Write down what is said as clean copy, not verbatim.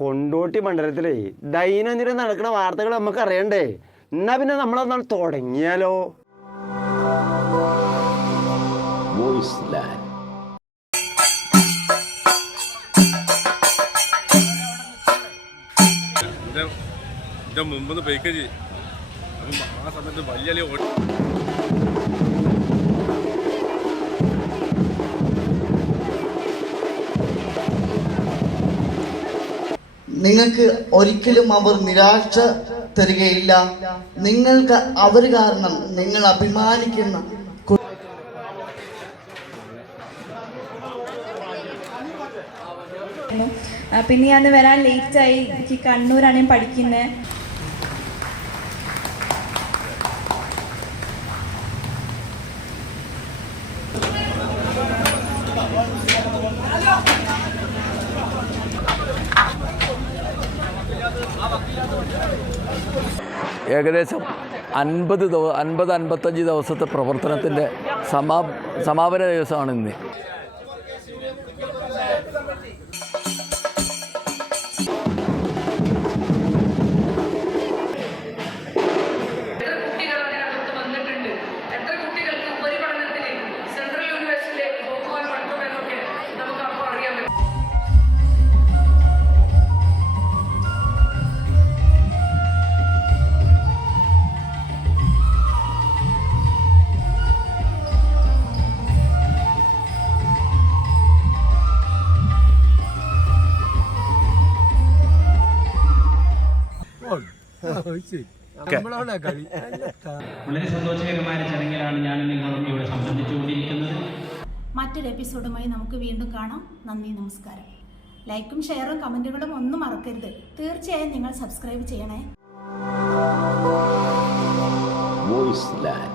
കൊണ്ടോട്ടി മണ്ഡലത്തിലെ ദൈനംദിനം നടക്കുന്ന വാർത്തകൾ നമുക്ക് അറിയണ്ടേ? എന്നാ പിന്നെ നമ്മളൊന്നാൾ തുടങ്ങിയാലോ? മുമ്പ് പേക്കേജ് ആ സമയത്ത് വലിയ നിങ്ങൾക്ക് ഒരിക്കലും അവർ നിരാശ തരികയില്ല. നിങ്ങൾക്ക് അവർ കാരണം നിങ്ങൾ അഭിമാനിക്കുന്ന പിന്നെ ഞാൻ വരാൻ ലേറ്റായി. എനിക്ക് കണ്ണൂരാണ് ഞാൻ പഠിക്കുന്നത്. ഏകദേശം 50-55 ദിവസത്തെ പ്രവർത്തനത്തിൻ്റെ സമാപന ദിവസമാണ് ഇന്ന്. വളരെ സന്തോഷകരമായ ചടങ്ങിലാണ് ഞാൻ നിങ്ങളും ഇവിടെ സംബന്ധിച്ചുകൊണ്ടിരിക്കുന്നത്. മറ്റൊരു എപ്പിസോഡുമായി നമുക്ക് വീണ്ടും കാണാം. നന്ദി, നമസ്കാരം. ലൈക്കും ഷെയറും കമൻറ്റുകളും ഒന്നും മറക്കരുത്. തീർച്ചയായും നിങ്ങൾ സബ്സ്ക്രൈബ് ചെയ്യണേ. Voice land.